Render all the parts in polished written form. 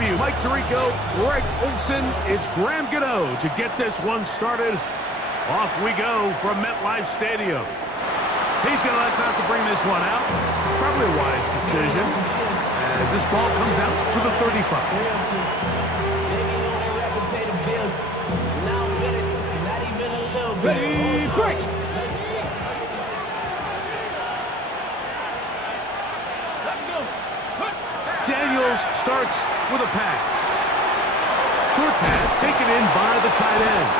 from you, Mike Tirico, Greg Olson. It's Graham Gano to get this one started. Off we go from MetLife Stadium. He's going to let out to bring this one out. Probably a wise decision as this ball comes out to the 35. Ready, break! Daniels starts with a pass. Short pass taken in by the tight end.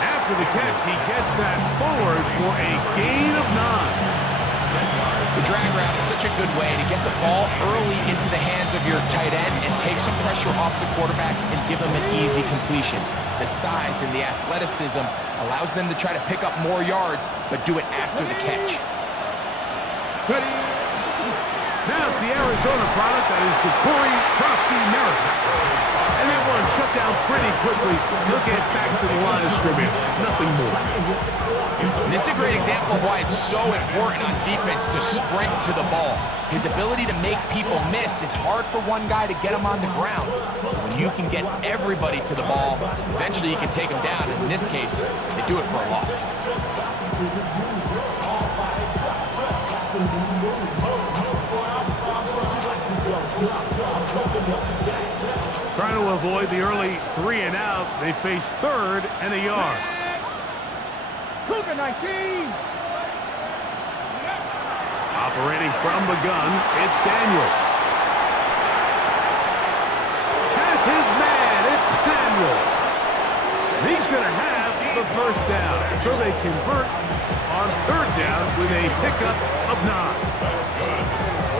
After the catch, he gets that forward for a gain of 9. The drag route is such a good way to get the ball early into the hands of your tight end and take some pressure off the quarterback and give him an easy completion. The size and the athleticism allows them to try to pick up more yards, but do it after the catch. Ready! Now it's the Arizona product that is Ja'Cory Krosky-Merritt. And that one shut down pretty quickly. He'll get back to the line of scrimmage. Nothing more. And this is a great example of why it's so important on defense to sprint to the ball. His ability to make people miss is hard for one guy to get him on the ground. But when you can get everybody to the ball, eventually you can take them down. And in this case, they do it for a loss. Trying to avoid the early 3 and out. They face 3rd and a yard. Cougar 19! Operating from the gun, it's Daniels. Has his man, it's Samuel. And he's going to have the first down. So they convert on 3rd down with a pickup of 9.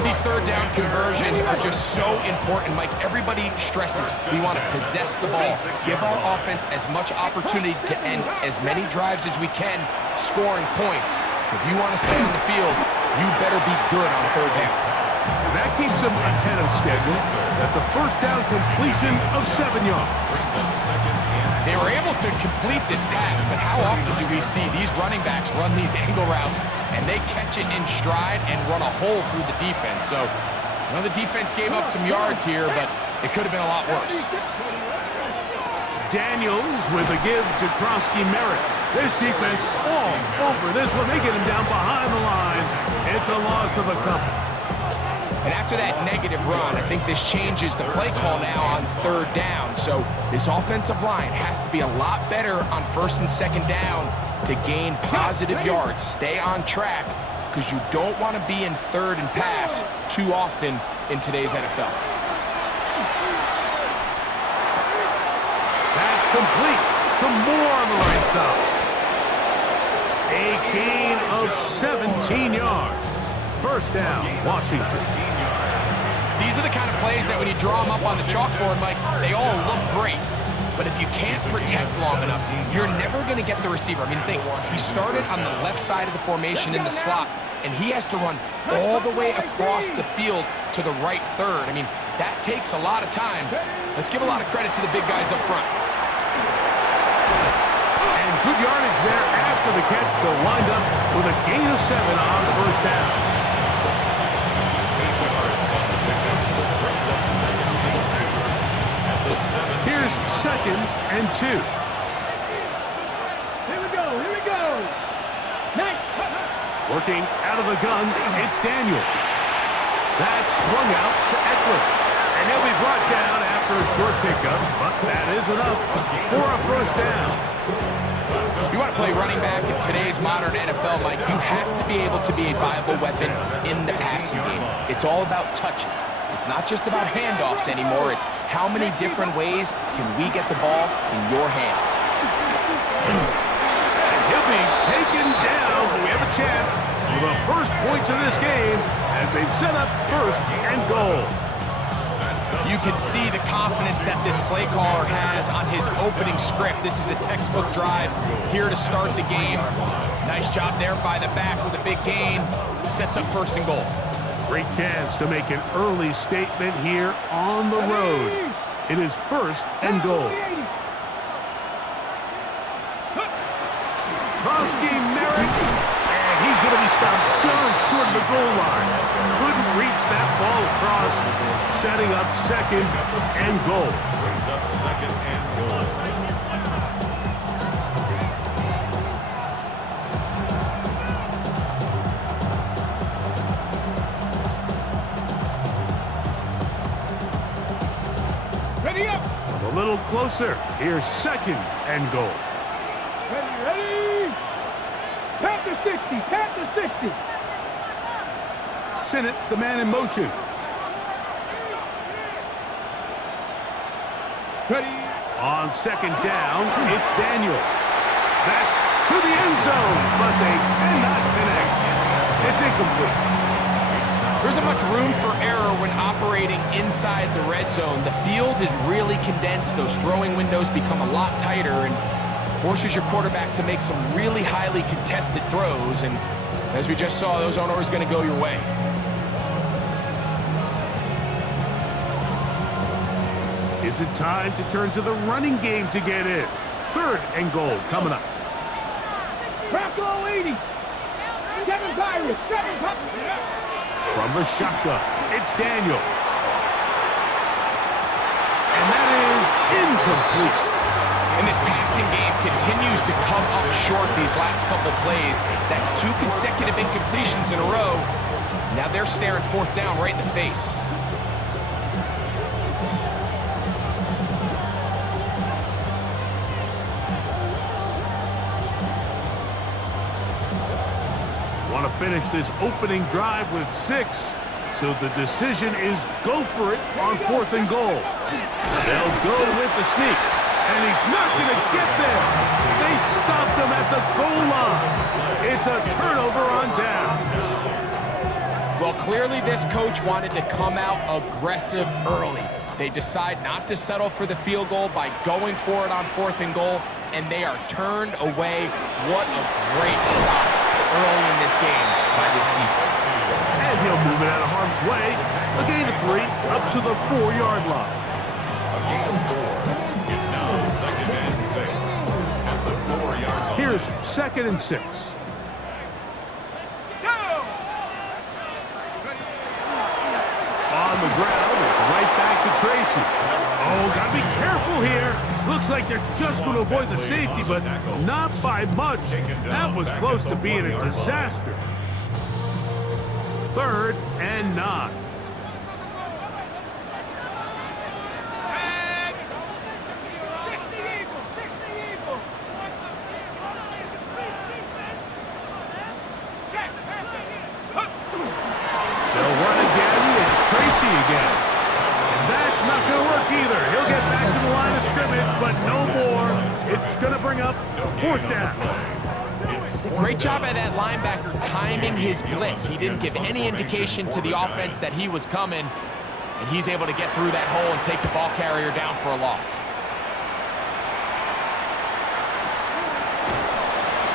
These 3rd down conversions are just so important, Mike. Everybody stresses we want to possess the ball, give our offense as much opportunity to end as many drives as we can, scoring points. So if you want to stay on the field, you better be good on 3rd down. And that keeps them ahead of schedule. That's a first down completion of 7 yards. They were able to complete this pass, but how often do we see these running backs run these angle routes and they catch it in stride and run a hole through the defense? So, the defense gave up some yards here, but it could have been a lot worse. Daniels with a give to Krosky-Merritt. This defense all over this one. They get him down behind the lines. It's a loss of a couple. And after that negative run, I think this changes the play call now on 3rd down. So this offensive line has to be a lot better on 1st and 2nd down to gain positive yards. Stay on track because you don't want to be in 3rd and pass too often in today's NFL. That's complete. Some more on the right side. A gain of 17 yards. First down, Washington. These are the kind of plays that when you draw them up on the chalkboard, Mike, they all look great. But if you can't protect long enough, you're never going to get the receiver. I mean, think, he started on the left side of the formation in the slot, and he has to run all the way across the field to the right 3rd. I mean, that takes a lot of time. Let's give a lot of credit to the big guys up front. And good yardage there after the catch. They'll wind up with a gain of 7 on 1st down. Here's 2nd and 2. Here we go, here we go! Nice! Working out of the gun, it's Daniels. That's swung out to Eckler. And he'll be brought down after a short pickup, but that is enough for a first down. If you want to play running back in today's modern NFL, Mike, you have to be able to be a viable weapon in the passing game. It's all about touches. It's not just about handoffs anymore. It's how many different ways can we get the ball in your hands. And he'll be taken down, but we have a chance for the first points of this game as they've set up 1st and goal. You can see the confidence that this play caller has on his opening script. This is a textbook drive here to start the game. Nice job there by the back with a big gain. Sets up 1st and goal. Great chance to make an early statement here on the road. It is 1st and goal. Krosky-Merritt, and he's going to be stopped just short of the goal line. Couldn't reach that ball across, setting up second and goal. Brings up second and goal. Ready up. A little closer. Here's second and goal. Ready. Tap to 60. Tap to 60. Sinnott, the man in motion. Ready. On second down, it's Daniel. That's to the end zone, but they cannot connect. It's incomplete. There isn't much room for error when operating inside the red zone. The field is really condensed. Those throwing windows become a lot tighter and forces your quarterback to make some really highly contested throws. And as we just saw, those aren't always going to go your way. Is it time to turn to the running game to get in? Third and goal coming up. Crackle 80. Seven Pirates. Seven Pirates. From the shotgun, it's Daniel. And that is incomplete. And this passing game continues to come up short these last couple plays. That's 2 consecutive incompletions in a row. Now they're staring fourth down right in the face. Want to finish this opening drive with 6. So the decision is go for it on fourth and goal. They'll go with the sneak. And he's not going to get there. They stopped him at the goal line. It's a turnover on downs. Well, clearly this coach wanted to come out aggressive early. They decide not to settle for the field goal by going for it on fourth and goal, and they are turned away. What a great stop early in this game by this defense. And he'll move it out of harm's way. A gain of 3 up to the 4-yard line. A gain of 4. It's now second and 6 at the 4-yard line. Here's second and 6. On the ground, it's right back to Tracy. Oh, gotta be careful here. Looks like they're just going to avoid the safety, but not by much. That was close to being a disaster. Third and 9. They'll run again. It's Tracy again. And that's not going to work either. He'll get back to the line of scrimmage, but no more. It's going to bring up fourth down. Great job by that linebacker timing his blitz. He didn't give any indication to the offense that he was coming, and he's able to get through that hole and take the ball carrier down for a loss.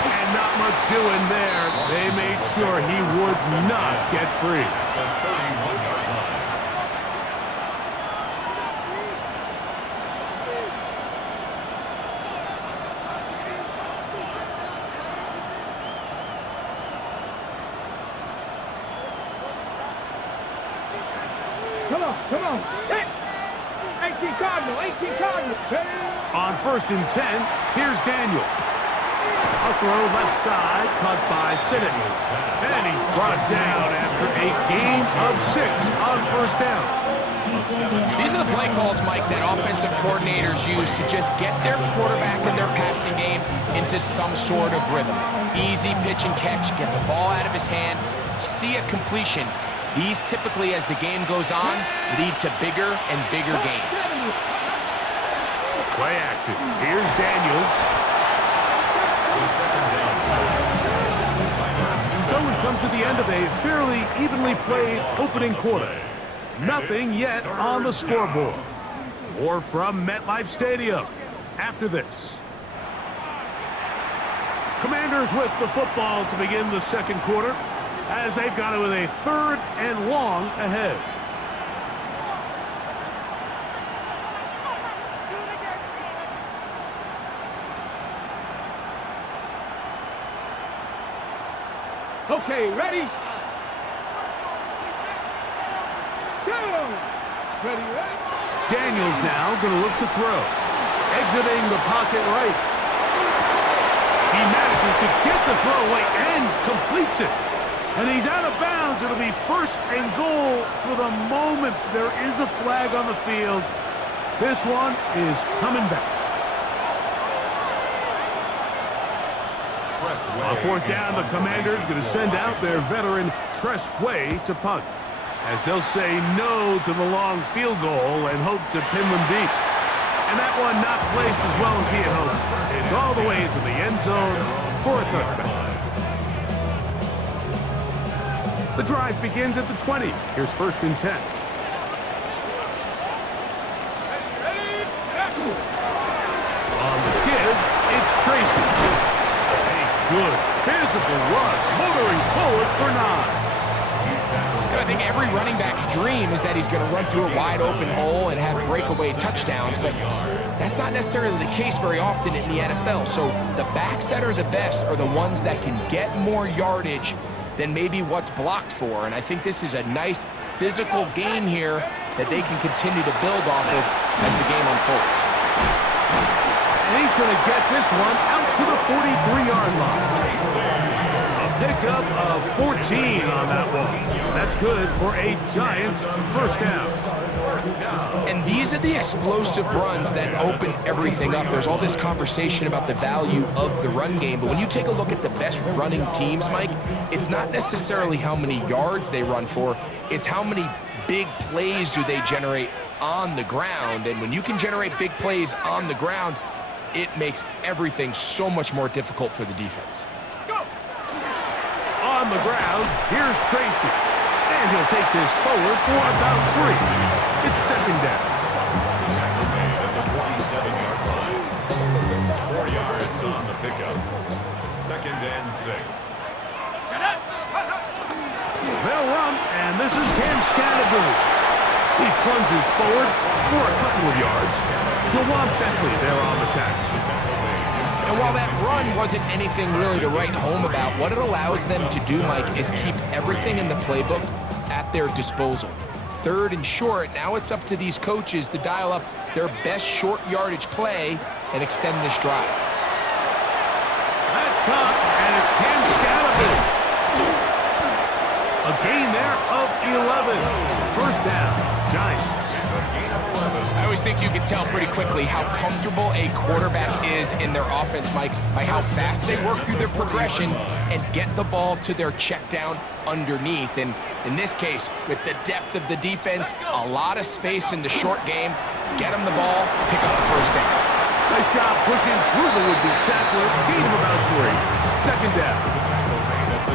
And not much doing there. They made sure he would not get free. The 31-yard line. Come on. Hit. 18 Cardinal. 18 Cardinal. On first and 10, here's Daniel. A throw left side, caught by Sinnott. And he's brought down after a gain of 6 on first down. These are the play calls, Mike, that offensive coordinators use to just get their quarterback and their passing game into some sort of rhythm. Easy pitch and catch, get the ball out of his hand, see a completion. These typically, as the game goes on, lead to bigger and bigger gains. Play action. Here's Daniels. So we've come to the end of a fairly evenly played opening quarter. Nothing yet on the scoreboard. More from MetLife Stadium after this. Commanders with the football to begin the second quarter, as they've got it with a third and long ahead. Okay, ready? Go! Ready, ready? Daniels now going to look to throw. Exiting the pocket right. He manages to get the throw away and completes it. And he's out of bounds. It'll be 1st and goal for the moment. There is a flag on the field. This one is coming back. On 4th down, the Commanders going to send out their veteran Tress Way to punt, as they'll say no to the long field goal and hope to pin them deep. And that one not placed as well as he had hoped. It's all the way into the end zone for a touchback. The drive begins at the 20. Here's 1st and 10. On the give, it's Tracy. A good physical run, motoring forward for 9. I think every running back's dream is that he's going to run through a wide open hole and have breakaway touchdowns, but that's not necessarily the case very often in the NFL. So the backs that are the best are the ones that can get more yardage than maybe what's blocked for. And I think this is a nice physical gain here that they can continue to build off of as the game unfolds. And he's going to get this one out to the 43-yard line. Pickup of 14 on that one. That's good for a giant 1st down. And these are the explosive runs that open everything up. There's all this conversation about the value of the run game, but when you take a look at the best running teams, Mike, it's not necessarily how many yards they run for, it's how many big plays do they generate on the ground. And when you can generate big plays on the ground, it makes everything so much more difficult for the defense. On the ground, here's Tracy. And he'll take this forward for about 3. It's 2nd down. Tackle made at the 47-yard line. 4 yards on the pickup. 2nd and 6. They'll run, and this is Cam Scattergood. He plunges forward for a couple of yards. Jawan Bentley there on the tackle. And while that run wasn't anything really to write home about, what it allows them to do, Mike, is keep everything in the playbook at their disposal. 3rd and short, now it's up to these coaches to dial up their best short yardage play and extend this drive. That's caught, and it's Cam Scattergood. A gain there of 11. 1st down, Giants. I always think you can tell pretty quickly how comfortable a quarterback is in their offense, Mike, by how fast they work through their progression and get the ball to their check down underneath. And in this case, with the depth of the defense, a lot of space in the short game, get them the ball, pick up the 1st down. Nice job pushing through the would-be tackler. Gain of about 3. 2nd down.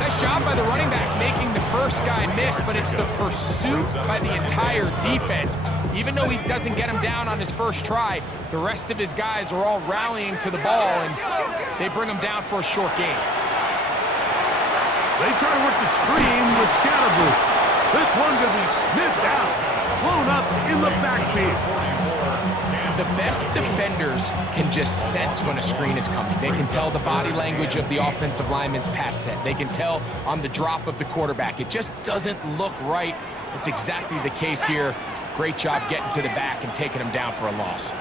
Nice job by the running back making the first guy miss, but it's the pursuit by the entire defense. Even though he doesn't get him down on his first try, the rest of his guys are all rallying to the ball, and they bring him down for a short gain. They try to work the screen with Scattergood. This one going to be sniffed out, blown up in the backfield. The best defenders can just sense when a screen is coming. They can tell the body language of the offensive lineman's pass set. They can tell on the drop of the quarterback. It just doesn't look right. It's exactly the case here. Great job getting to the back and taking him down for a loss.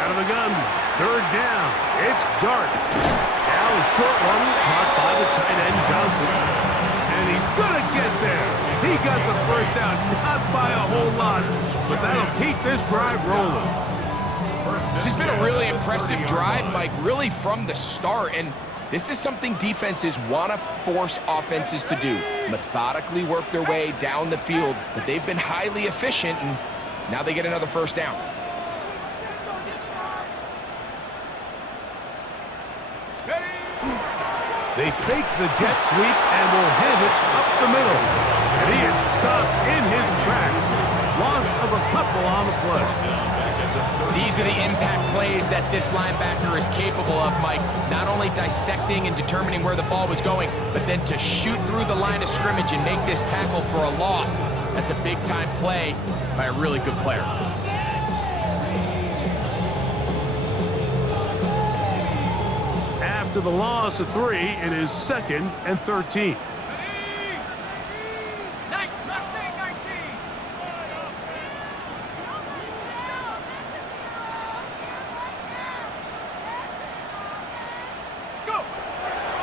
Out of the gun, 3rd down. It's Dart. Now a short one caught by the tight end Johnson. And he's gonna get there. He got the 1st down, not by a whole lot, but that'll keep this drive rolling. This has been a really impressive drive, Mike, really from the start. And this is something defenses want to force offenses to do. Methodically work their way down the field, but they've been highly efficient, and now they get another 1st down. They fake the jet sweep and will hand it up the middle. And he is stopped in his tracks. Loss of a couple on the play. These are the impact plays that this linebacker is capable of, Mike. Not only dissecting and determining where the ball was going, but then to shoot through the line of scrimmage and make this tackle for a loss. That's a big-time play by a really good player. after the loss of 3, it is 2nd and 13.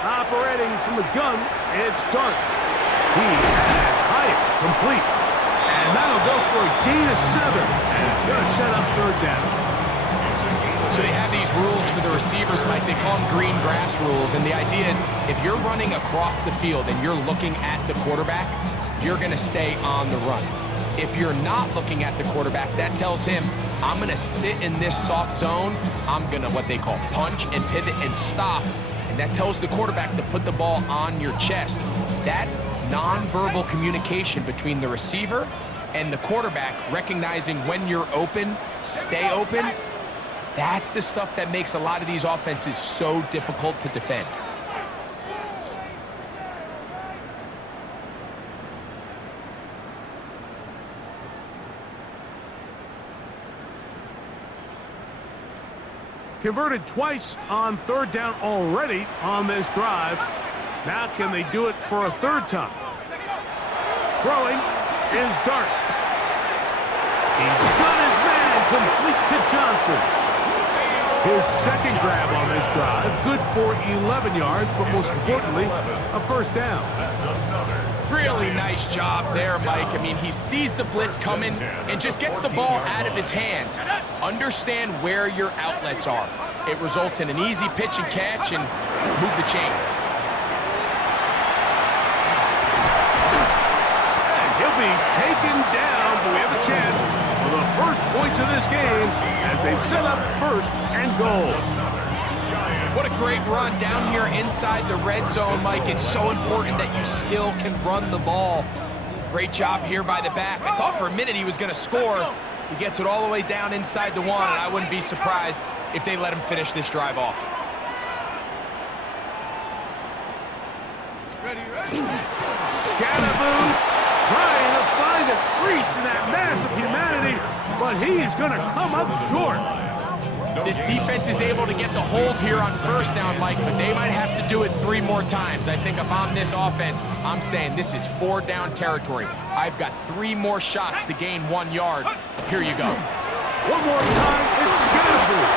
Operating from the gun, it's Dart. He has Hyatt complete. And that'll go for a gain of 7. And it's going to set up 3rd down. So they have these rules for the receivers, Mike. They call them green grass rules. And the idea is if you're running across the field and you're looking at the quarterback, you're going to stay on the run. If you're not looking at the quarterback, that tells him, I'm going to sit in this soft zone. I'm going to what they call punch and pivot and stop. And that tells the quarterback to put the ball on your chest. That nonverbal communication between the receiver and the quarterback, recognizing when you're open, stay open, that's the stuff that makes a lot of these offenses so difficult to defend. Converted twice on 3rd down already on this drive. Now can they do it for a 3rd time? Throwing is Dart. He's got his man complete to Johnson. His 2nd grab on this drive, good for 11 yards, but most importantly, a 1st down. Really nice job there, Mike. I mean, he sees the blitz coming and just gets the ball out of his hands. Understand where your outlets are. It results in an easy pitch and catch and move the chains. And he'll be taken down, but we have a chance for the first points of this game as they've set up 1st and goal. What a great run down here inside the red zone, Mike. It's so important that you still can run the ball. Great job here by the back. I thought for a minute he was going to score. He gets it all the way down inside the 1, and I wouldn't be surprised if they let him finish this drive off. Scatterboo trying to find a crease in that mass of humanity, but he's going to come up short. This defense is able to get the holds here on 1st down, Mike, but they might have to do it 3 more times. I think if I'm this offense, I'm saying this is 4 down territory. I've got 3 more shots to gain 1 yard. Here you go. One more time, it's Scatterboo.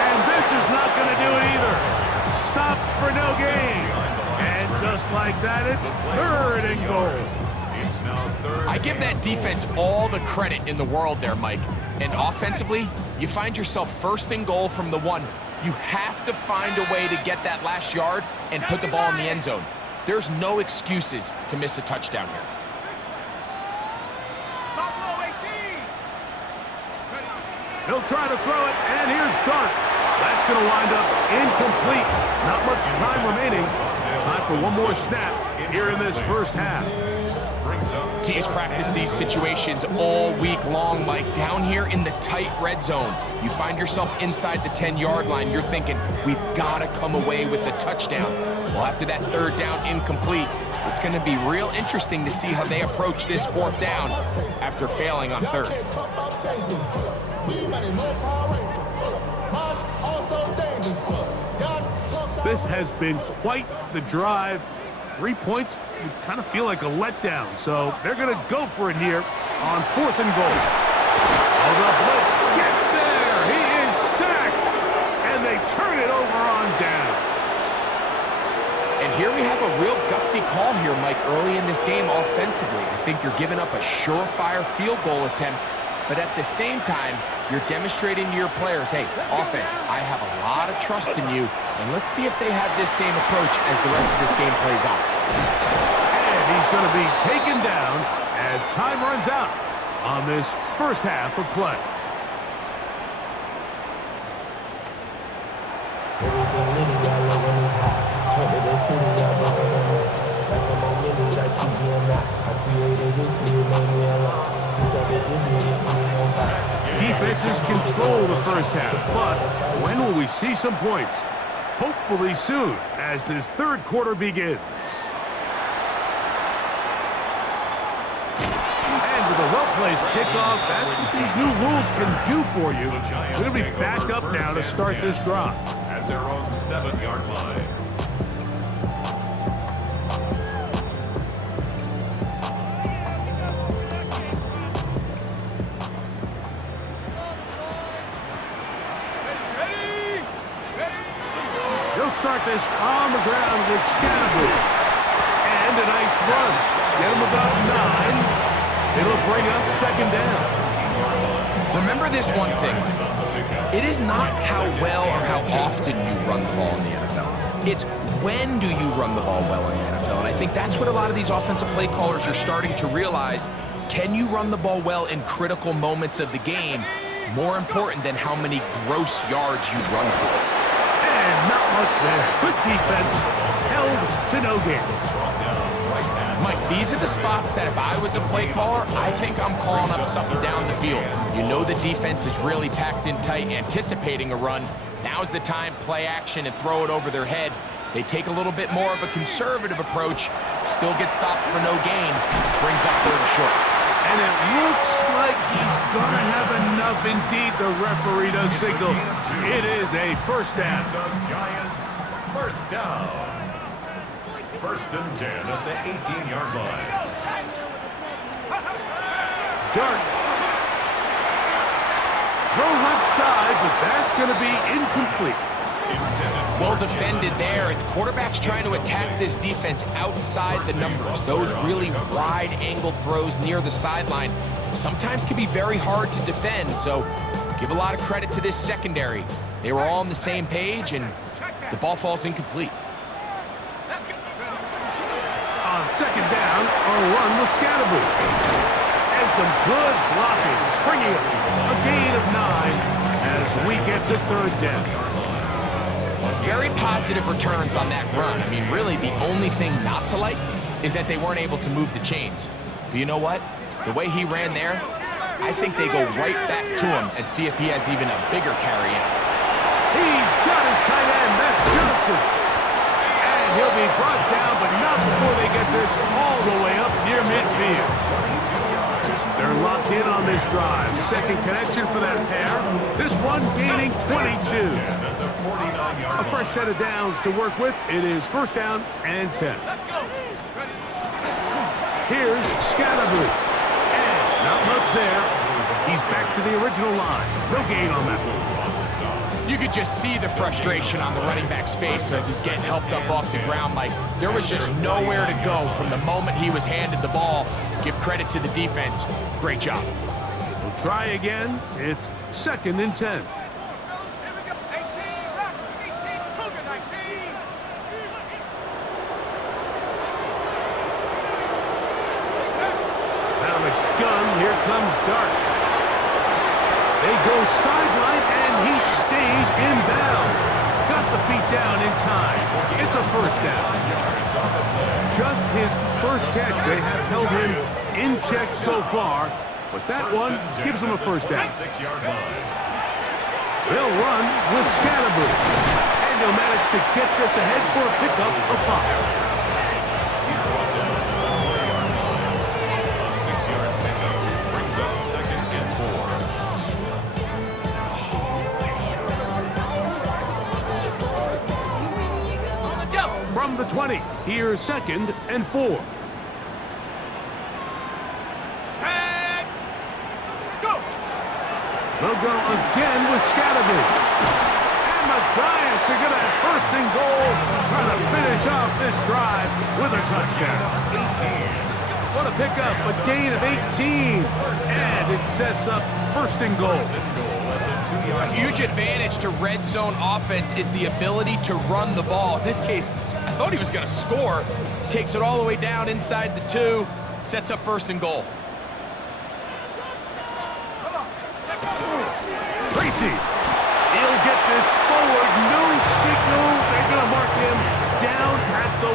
And this is not going to do it either. Stop for no gain. And just like that, it's 3rd and goal. I give that defense all the credit in the world there, Mike. And offensively, you find yourself 1st and goal from the 1. You have to find a way to get that last yard and put the ball in the end zone. There's no excuses to miss a touchdown here. He'll try to throw it, and here's Dart. That's going to wind up incomplete. Not much time remaining. Time for one more snap here in this 1st half. Teams practice these situations all week long, Mike. Down here in the tight red zone, you find yourself inside the 10-yard line. You're thinking, we've got to come away with the touchdown. Well, after that 3rd down incomplete, it's going to be real interesting to see how they approach this 4th down after failing on 3rd. This has been quite the drive. 3 points would kind of feel like a letdown, so they're going to go for it here on 4th and goal. Oh, the blitz gets there. He is sacked, and they turn it over on down. And here we have a real gutsy call here, Mike, early in this game offensively. I think you're giving up a surefire field goal attempt, but at the same time, you're demonstrating to your players, hey, offense, I have a lot of trust in you, and let's see if they have this same approach as the rest of this game plays out. And he's going to be taken down as time runs out on this 1st half of play. Defenses control the 1st half, but when will we see some points? Hopefully soon, as this 3rd quarter begins. And with a well plays kickoff. That's what these new rules can do for you. They're going to be back up now to start this drive. At their own 7-yard line. He'll start this on the ground with Scatterboot. And a nice run. Get him about 9. It'll bring up second down. Remember this one thing. It is not how well or how often you run the ball in the NFL. It's when do you run the ball well in the NFL. And I think that's what a lot of these offensive play callers are starting to realize. Can you run the ball well in critical moments of the game? More important than how many gross yards you run for. And not much there. Good defense. Held to no gain. Mike, these are the spots that if I was a play caller, I think I'm calling up something down the field. You know the defense is really packed in tight, anticipating a run. Now's the time, play action and throw it over their head. They take a little bit more of a conservative approach, still get stopped for no gain, brings up 3rd and short. And it looks like he's going to have enough. Indeed, the referee does signal. It is a first down. The Giants, first down. 1st and 10 at the 18-yard line. Dart. Throw left side, but that's going to be incomplete. Well defended there. The quarterback's trying to attack this defense outside the numbers. Those really wide-angle throws near the sideline sometimes can be very hard to defend, so give a lot of credit to this secondary. They were all on the same page, and the ball falls incomplete. On second down, a run with Scatterboot. And some good blocking, springing up a gain of 9 as we get to 3rd down. Very positive returns on that run. I mean, really, the only thing not to like is that they weren't able to move the chains. But you know what? The way he ran there, I think they go right back to him and see if he has even a bigger carry in. He's got his tight end, that's Johnson. And he'll be brought down, but not before they get this all the way up near midfield. They're locked in on this drive. Second connection for that pair. This one gaining 22. A fresh set of downs to work with. It is 1st down and 10. Here's Scatterboot. And not much there. He's back to the original line. No gain on that one. You could just see the frustration on the running back's face as he's getting helped up off the ground. Like, there was just nowhere to go from the moment he was handed the ball. Give credit to the defense. Great job. We'll try again. It's 2nd and 10. Here comes Dart. They go sideline, and he stays in bounds. Got the feet down in time. It's a 1st down. Just his first catch. They have held him in check so far, but that one gives him a 1st down. They'll run with Scatterboot, and he'll manage to get this ahead for a pickup of 5. From the 20, here's 2nd and 4. Set. Go. They'll go again with Scatterboot. And the Giants are going to have 1st and goal, trying to finish off this drive with a touchdown. 18. What a pickup, a gain of 18. And it sets up 1st and goal. A huge advantage to red zone offense is the ability to run the ball. In this case, I thought he was going to score. Takes it all the way down inside the 2. Sets up 1st and goal. Tracy, he'll get this forward. No signal. They're going to mark him down at the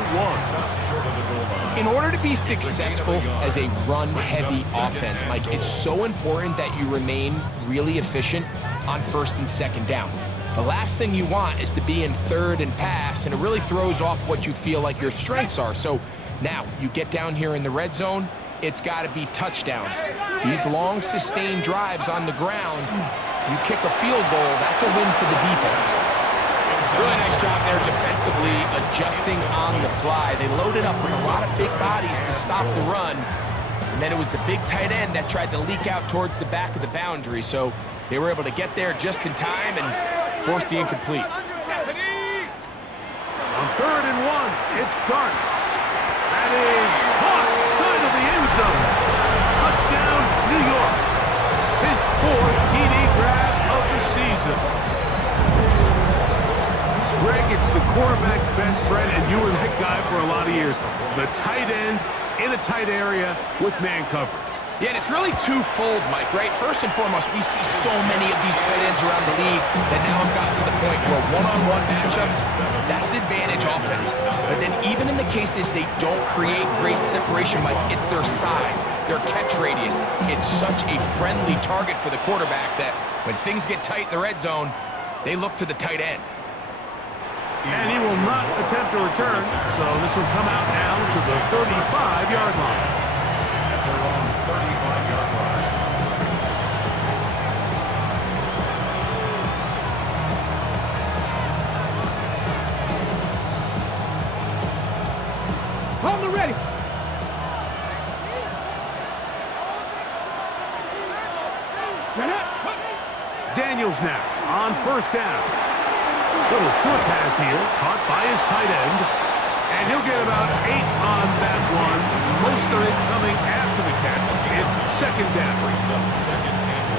1. In order to be successful as a run-heavy offense, Mike, it's so important that you remain really efficient on 1st and 2nd down. The last thing you want is to be in 3rd and pass, and it really throws off what you feel like your strengths are. So now you get down here in the red zone, it's got to be touchdowns. These long, sustained drives on the ground, you kick a field goal, that's a win for the defense. Really nice job there defensively, adjusting on the fly. They loaded up with a lot of big bodies to stop the run. And then it was the big tight end that tried to leak out towards the back of the boundary. So they were able to get there just in time and force the incomplete. On 3rd and 1, it's Dart. That is caught side of the end zone. Touchdown, New York. His 4th TD grab of the season. Greg, it's the quarterback's best friend, and you were that guy for a lot of years. The tight end in a tight area with man coverage. Yeah, and it's really twofold, Mike, right? First and foremost, we see so many of these tight ends around the league that now have gotten to the point where one-on-one matchups, that's advantage offense. But then even in the cases they don't create great separation, Mike, it's their size, their catch radius. It's such a friendly target for the quarterback that when things get tight in the red zone, they look to the tight end. And he will not attempt a return, so this will come out now to the 35-yard line. At their own 35-yard line. Hold the ready. Daniels now on 1st down. Little short pass here, caught by his tight end. And he'll get about 8 on that one. Most of it coming after the catch. It's 2nd down.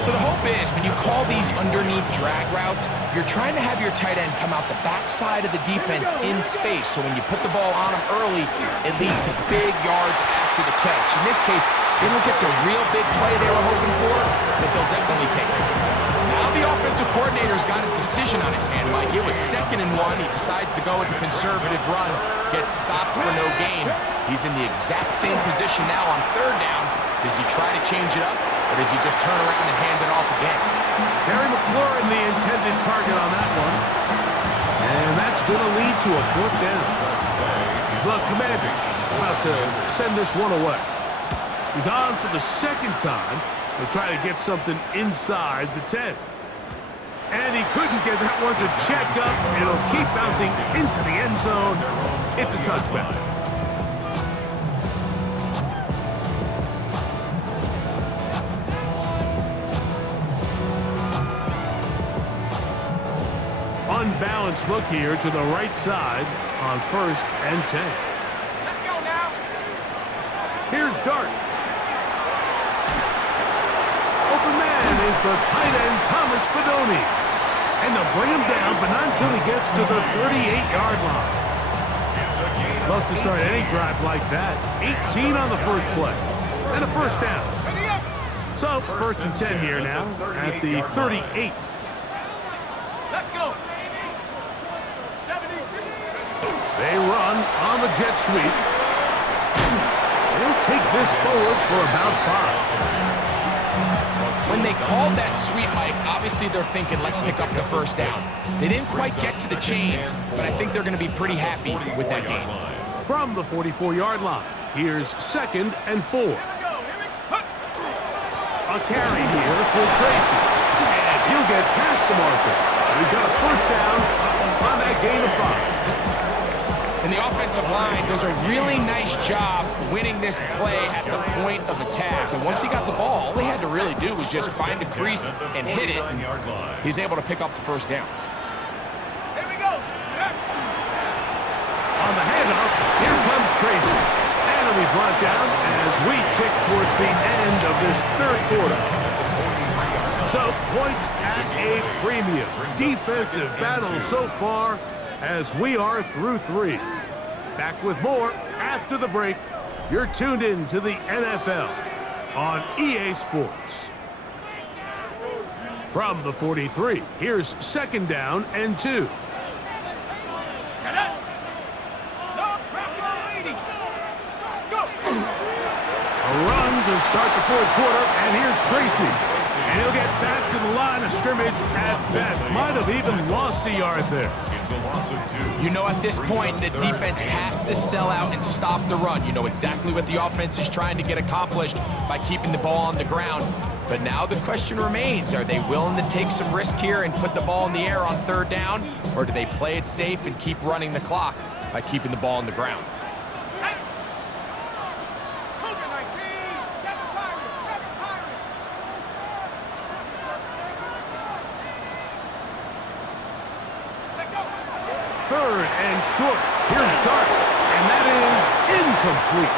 So the hope is when you call these underneath drag routes, you're trying to have your tight end come out the backside of the defense in space. So when you put the ball on him early, it leads to big yards after the catch. In this case, they don't get the real big play they were hoping for, but they'll definitely take it. Now the offensive coordinator's got a decision on his hand, Mike. It was 2nd and 1. He decides to go with the conservative run, gets stopped for no gain. He's in the exact same position now on 3rd down. Does he try to change it up, or does he just turn around and hand it off again? Terry McLaurin, the intended target on that one. And that's going to lead to a 4th down. The Commanders about to send this one away. He's on for the 2nd time. They'll try to get something inside the 10. And he couldn't get that one to check up. It'll keep bouncing into the end zone. It's a touchback. Unbalanced look here to the right side on 1st and 10. Let's go now. Here's Dart. Open man is the tight end, Thomas Fedoni. And they'll bring him down, but not until he gets to the 38-yard line. Love to start any drive like that. 18 on the first play. And a 1st down. So, 1st and 10 here now at the 38. Let's go. They run on the jet sweep. They'll take this forward for about 5. When they called that sweep, Mike, obviously they're thinking, let's pick up the 1st down. They didn't quite get to the chains, but I think they're going to be pretty happy with that game. From the 44-yard line, here's 2nd and 4. A carry here for Tracy. And he'll get past the marker. So he's got a 1st down on that gain of 5. And the offensive line does a really nice job winning this play at the point of attack. And once he got the ball, all he had to really do was just find a crease and hit it. And he's able to pick up the 1st down. Here we go. On the handoff, here comes Tracy. And he'll be brought down as we tick towards the end of this 3rd quarter. So, points at a premium. Defensive battle so far as we are through 3. Back with more after the break. You're tuned in to the NFL on EA Sports. From the 43, here's 2nd down and 2. A run to start the 4th quarter, and here's Tracy. And he'll get back to the line of scrimmage at best. Might have even lost a yard there. It's a loss of 2. You know, at this point, the defense has to sell out and stop the run. You know exactly what the offense is trying to get accomplished by keeping the ball on the ground. But now the question remains, are they willing to take some risk here and put the ball in the air on 3rd down? Or do they play it safe and keep running the clock by keeping the ball on the ground? Third and short. Here's Dart, and that is incomplete.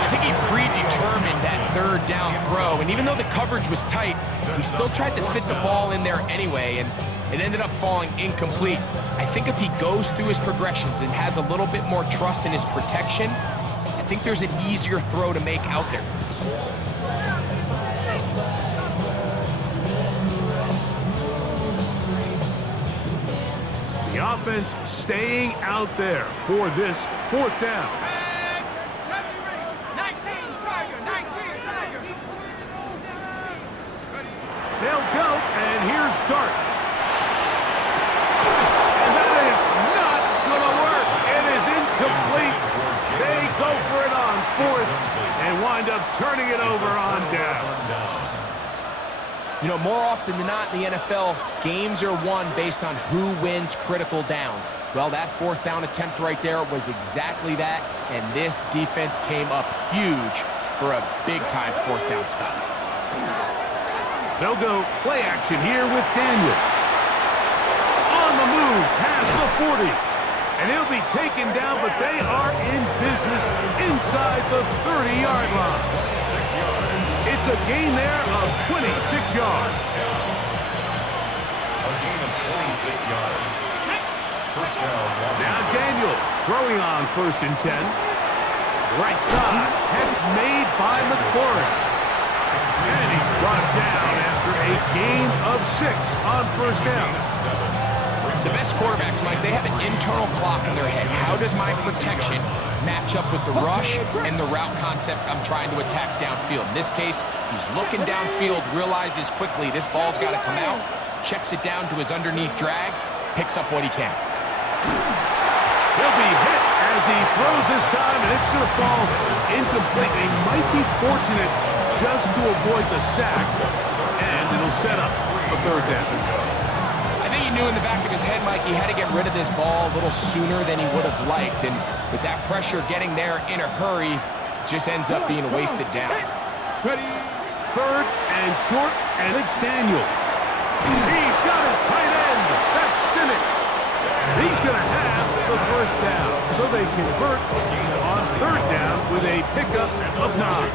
I think he predetermined that 3rd down throw, and even though the coverage was tight, he still tried to fit the ball in there anyway, and it ended up falling incomplete. I think if he goes through his progressions and has a little bit more trust in his protection, I think there's an easier throw to make out there. The offense staying out there for this 4th down. They'll go, and here's Dart. And that is not going to work. It is incomplete. They go for it on 4th and wind up turning it over on down. You know, more often than not in the NFL, games are won based on who wins critical downs. Well, that 4th down attempt right there was exactly that, and this defense came up huge for a big-time 4th down stop. They'll go play action here with Daniel. On the move, past the 40. And he'll be taken down, but they are in business inside the 30-yard line. 26 yards. It's a gain there of 26 yards. A gain of 26 yards. First down, Washington. Now Daniels throwing on 1st and 10. Right side, catch made by McLaurin. And he's brought down after a gain of 6 on 1st down. The best quarterbacks, Mike, they have an internal clock in their head. How does my protection match up with the rush and the route concept I'm trying to attack downfield? In this case, he's looking downfield, realizes quickly this ball's got to come out, checks it down to his underneath drag, picks up what he can. He'll be hit as he throws this time, and it's going to fall incomplete. He might be fortunate just to avoid the sack, and it'll set up a 3rd down. I think he knew in the back of his head, Mike, he had to get rid of this ball a little sooner than he would have liked, and with that pressure getting there in a hurry, it just ends up being a wasted down. Ready. 3rd and short, and it's Daniel. He's got his tight end. That's Sinnott. He's going to have the 1st down, so they convert on 3rd down with a pickup of 9.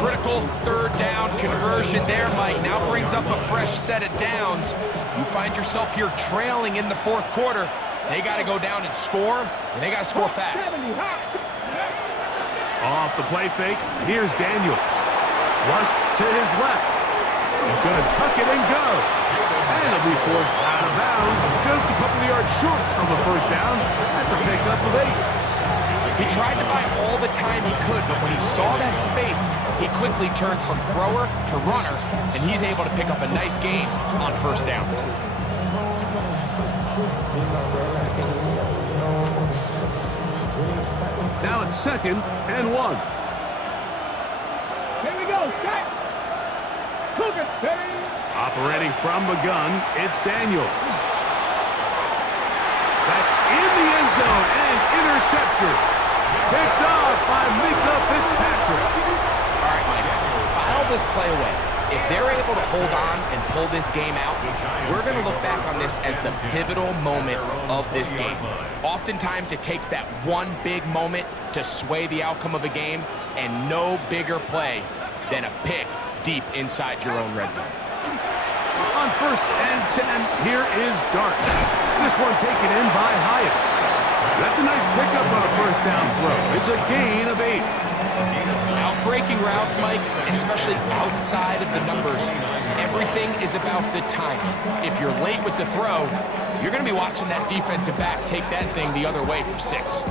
Critical 3rd down conversion there, Mike. Now brings up a fresh set of downs. You find yourself here trailing in the 4th quarter. They got to go down and score, and they got to score fast. Off the play fake, here's Daniels. Flushed to his left. He's going to tuck it and go. And he'll be forced out of bounds just a couple of yards short of a 1st down. That's a pickup of 8. He tried to buy all the time he could, but when he saw that space, he quickly turned from thrower to runner, and he's able to pick up a nice gain on 1st down. Now it's 2nd and 1. Here we go. Set. Cougar. Ready. Operating from the gun, it's Daniels. That's in the end zone and intercepted. Picked off by Mika Fitzpatrick. All right, Mike, file this play away. If they're able to hold on and pull this game out, we're going to look back on this as the pivotal moment of this game. Oftentimes, it takes that one big moment to sway the outcome of a game, and no bigger play than a pick deep inside your own red zone. On 1st and 10, here is Dart. This one taken in by Hyatt. That's a nice pickup on a 1st down throw. It's a gain of 8. Outbreaking routes, Mike, especially outside of the numbers, everything is about the timing. If you're late with the throw, you're going to be watching that defensive back take that thing the other way for 6.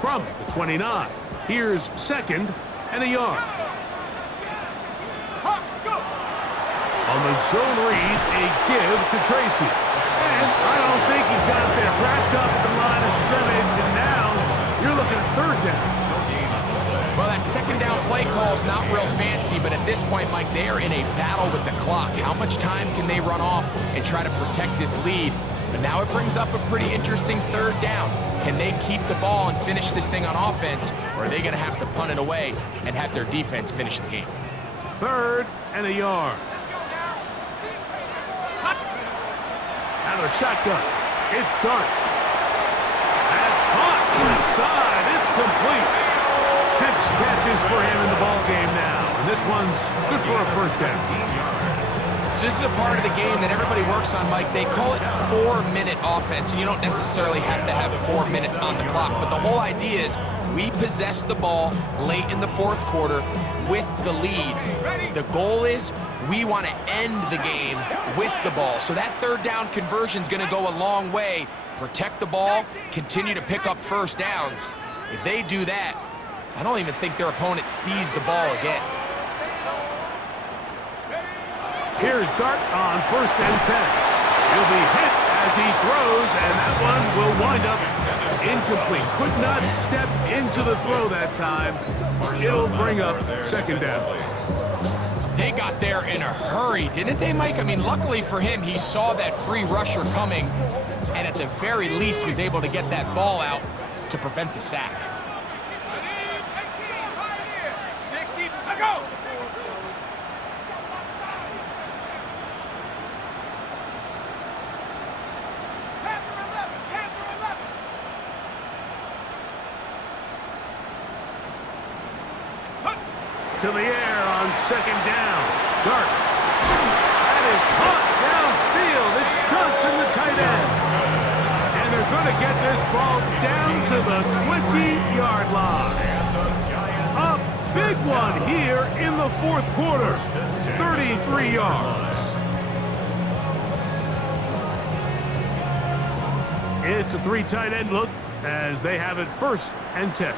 From the 29, Here's 2nd and a yard. On the zone read, a give to Tracy. And I don't think he got there. Wrapped up at the line of scrimmage, and now you're looking at 3rd down. Well, that 2nd down play call is not real fancy, but at this point, Mike, they are in a battle with the clock. How much time can they run off and try to protect this lead? But now it brings up a pretty interesting 3rd down. Can they keep the ball and finish this thing on offense, or are they going to have to punt it away and have their defense finish the game? 3rd and a yard. Out of the shotgun. It's Dart. That's caught left side. It's complete. 6 catches for him in the ball game now. And this one's good for a 1st down. So this is a part of the game that everybody works on, Mike. They call it 4-minute offense, and you don't necessarily have to have 4 minutes on the clock. But the whole idea is we possess the ball late in the 4th quarter with the lead. The goal is we want to end the game with the ball. So that 3rd down conversion is going to go a long way. Protect the ball, continue to pick up 1st downs. If they do that, I don't even think their opponent sees the ball again. Here's Dart on 1st and 10. He'll be hit as he throws, and that one will wind up incomplete. Could not step into the throw that time. It'll bring up 2nd down. They got there in a hurry, didn't they, Mike? I mean, luckily for him, he saw that free rusher coming, and at the very least was able to get that ball out to prevent the sack. 60, go! To the air on 2nd down. Dart. That is caught downfield. It's Johnson, the tight end. And they're going to get this ball down to the 20-yard line. A big one here in the 4th quarter. 33 yards. It's a 3 tight end look as they have it 1st and 10.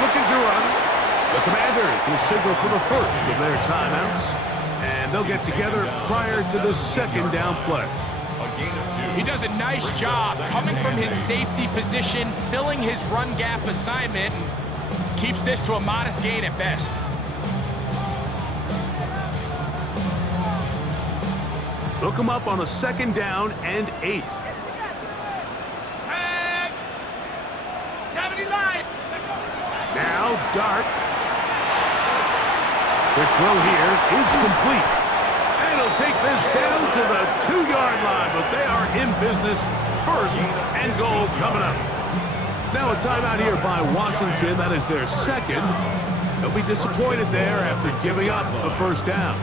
Looking to run. The Commanders will signal for the 1st of their timeouts, and they'll get together prior to the 2nd down play. He does a nice job coming from his safety position, filling his run gap assignment, and keeps this to a modest gain at best. Look him up on a 2nd down and 8. Now Dart. Quick throw here is complete. And he'll take this down to the 2-yard line, but they are in business. 1st and goal coming up. Now a timeout here by Washington. That is their 2nd. They'll be disappointed there after giving up a 1st down.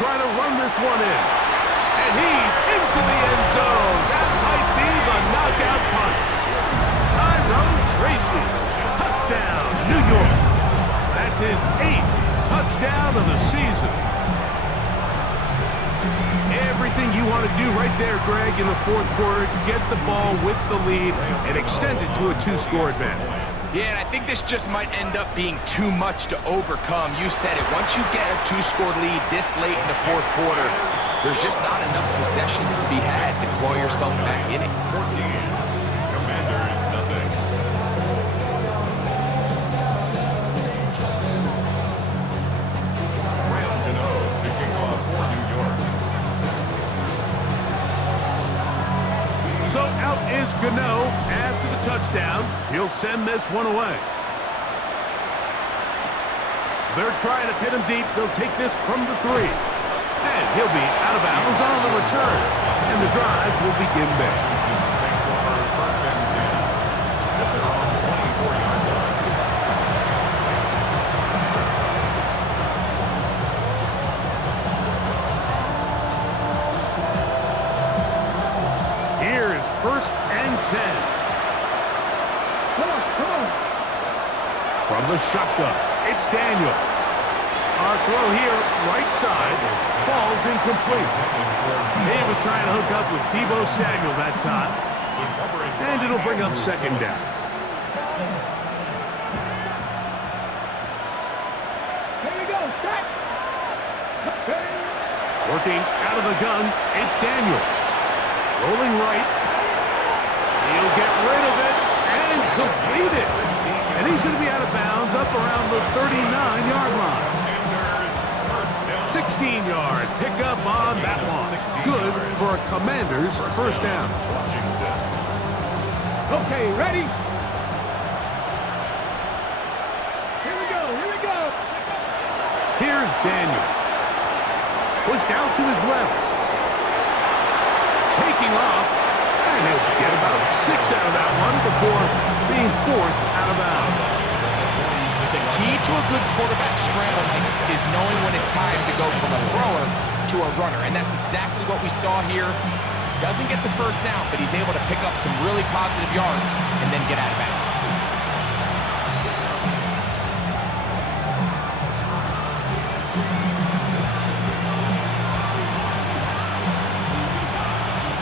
Try to run this one in. And he's into the end zone. That might be the knockout punch. Tyrone Tracy's touchdown, New York. That's his 8th touchdown of the season. Everything you want to do right there, Greg, in the 4th quarter, get the ball with the lead and extend it to a 2-score advantage. Yeah, and I think this just might end up being too much to overcome. You said it. Once you get a 2-score lead this late in the 4th quarter, there's just not enough possessions to be had to claw yourself back in it. 14. Commanders, nothing. To kick off for New York. So out is Gano after the touchdown. He'll send this one away. They're trying to pin him deep. They'll take this from the 3. And he'll be out of bounds on the return. And the drive will begin there. Takes over 1st and 10. At their own 24-yard line. 10. Come on, come on. From the shotgun, it's Daniel. Our throw here, right side, falls incomplete. He was trying to hook up with Deebo Samuel that time. And it'll bring up second down. Here we go, set. Working out of the gun, it's Daniel. Rolling right. He'll get rid of it and complete it. And he's going to be out of bounds up around the 39-yard line. 16-yard pickup on that one. Good for a Commander's first down. Okay, ready? Here we go, here we go. Here's Daniel. Pushed out to his left. Taking off. And he'll get about 6 out of that one before being forced out of bounds. The key to a good quarterback scramble, Mike, is knowing when it's time to go from a thrower to a runner, and that's exactly what we saw here. Doesn't get the first down, but he's able to pick up some really positive yards and then get out of bounds.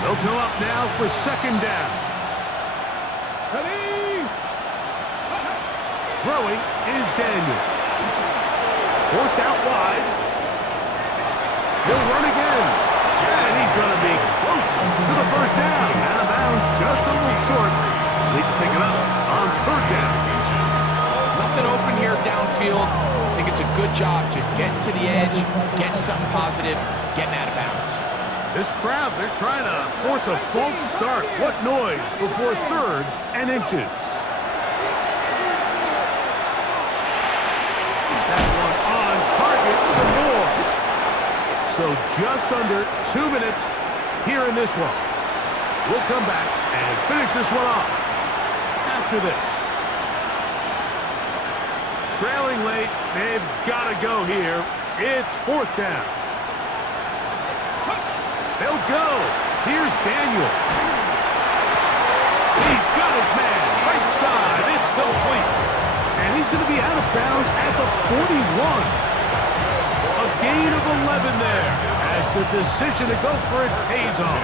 They'll go up now for second down. Ready? Throwing is Daniel. Forced out wide. He'll run again. And he's going to be close to the first down. Out of bounds just a little short. Need to pick it up on third down. Nothing open here downfield. I think it's a good job just getting to the edge, getting something positive, getting out of bounds. This crowd, they're trying to force a false start. What noise before third and inches. That one on target for more. So just under 2 minutes here in this one. We'll come back and finish this one off after this. Trailing late, they've got to go here. It's fourth down. They'll go. Here's Daniel. He's got his man. Right side. It's complete. And he's going to be out of bounds at the 41. A gain of 11 there as the decision to go for it pays off.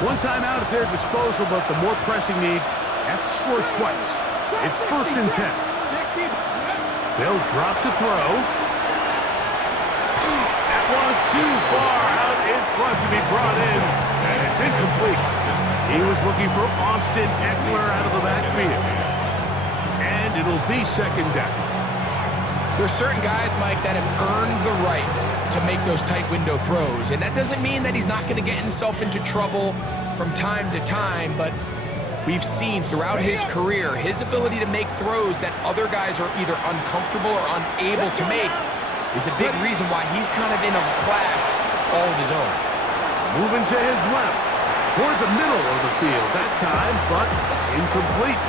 One time out at their disposal, but the more pressing need, have to score twice. It's first and 10. They'll drop to throw. That one too far out in front to be brought in, and it's incomplete. He was looking for Austin Eckler out of the backfield. And it'll be second down. There's certain guys, Mike, that have earned the right to make those tight window throws, and that doesn't mean that he's not going to get himself into trouble from time to time, but we've seen throughout his career his ability to make throws that other guys are either uncomfortable or unable to make is a big reason why he's kind of in a class all of his own. Moving to his left, toward the middle of the field that time, but incomplete.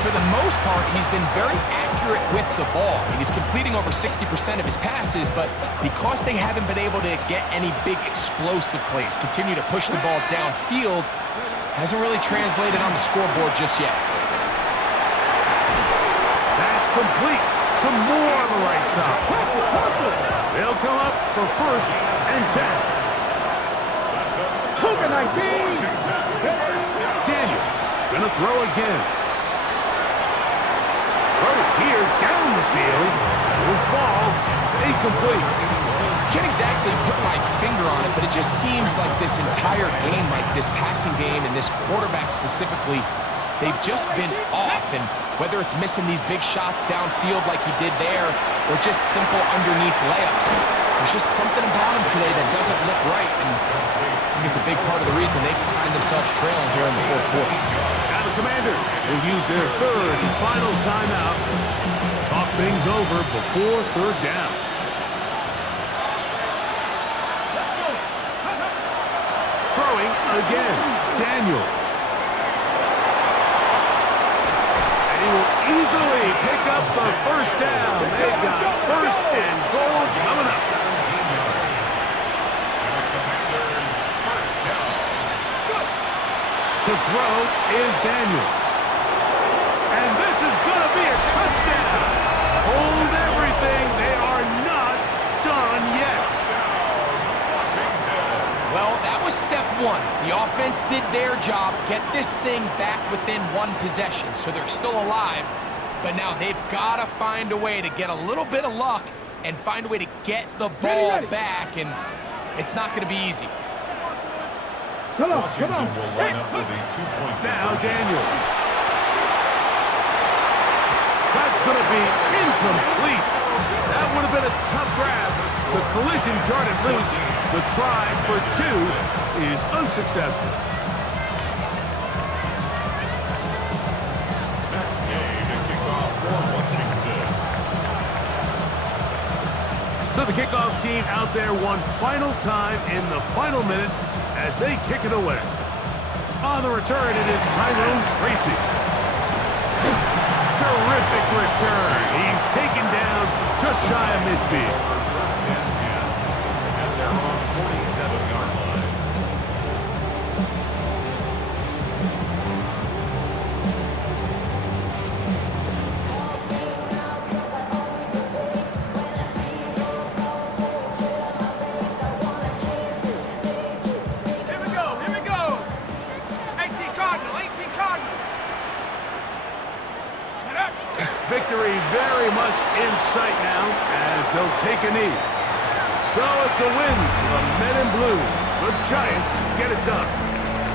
For the most part, he's been very accurate with the ball. I mean, he's completing over 60% of his passes, but because they haven't been able to get any big explosive plays, continue to push the ball downfield, hasn't really translated on the scoreboard just yet. That's complete to Moore on the right side. They'll come up for first and 10. Cougar 19. Daniels gonna throw again. Throw here down the field. Will fall. Incomplete. Can't exactly put my finger on it, but it just seems like this entire game, like this passing game and this quarterback specifically, they've just been off. And whether it's missing these big shots downfield like he did there or just simple underneath layups, there's just something about him today that doesn't look right. And I think it's a big part of the reason they find themselves trailing here in the fourth quarter. Now the Commanders will use their third and final timeout to talk things over before third down. Throwing again, Daniel. And he will easily pick up the first down. They've got first and goal coming up. 17 yards. And the Commanders' first down. To throw is Daniels. And this is going to be a touchdown. Hold everything. They are not done yet. Well, that was step one. The offense did their job, get this thing back within one possession, so they're still alive. But now they've got to find a way to get a little bit of luck and find a way to get the ball back, and it's not going to be easy. Washington will line up with a 2-point Now Daniels. That's going to be incomplete. That would have been a tough grab. The collision jarred it loose. The try for 2 is unsuccessful. Matt Gay to kick off for Washington. So the kickoff team out there one final time in the final minute as they kick it away. On the return, it is Tyrone Tracy. Terrific return. He's taken down just shy of midfield. First and 10. And they're on 47-yard line. Here we go. 18 Cardinal, 18 Cardinal. Victory very much in sight now as they'll take a knee. So it's a win for the men in blue. The Giants get it done.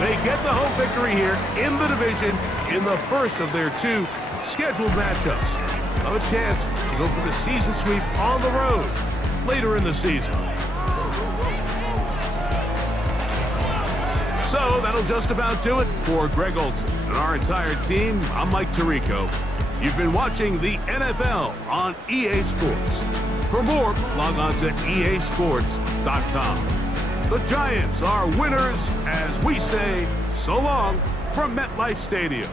They get the home victory here in the division in the first of their 2 scheduled matchups. A chance to go for the season sweep on the road later in the season. So that'll just about do it for Greg Olson and our entire team. I'm Mike Tirico. You've been watching the NFL on EA Sports. For more, log on to easports.com. The Giants are winners as we say so long from MetLife Stadium.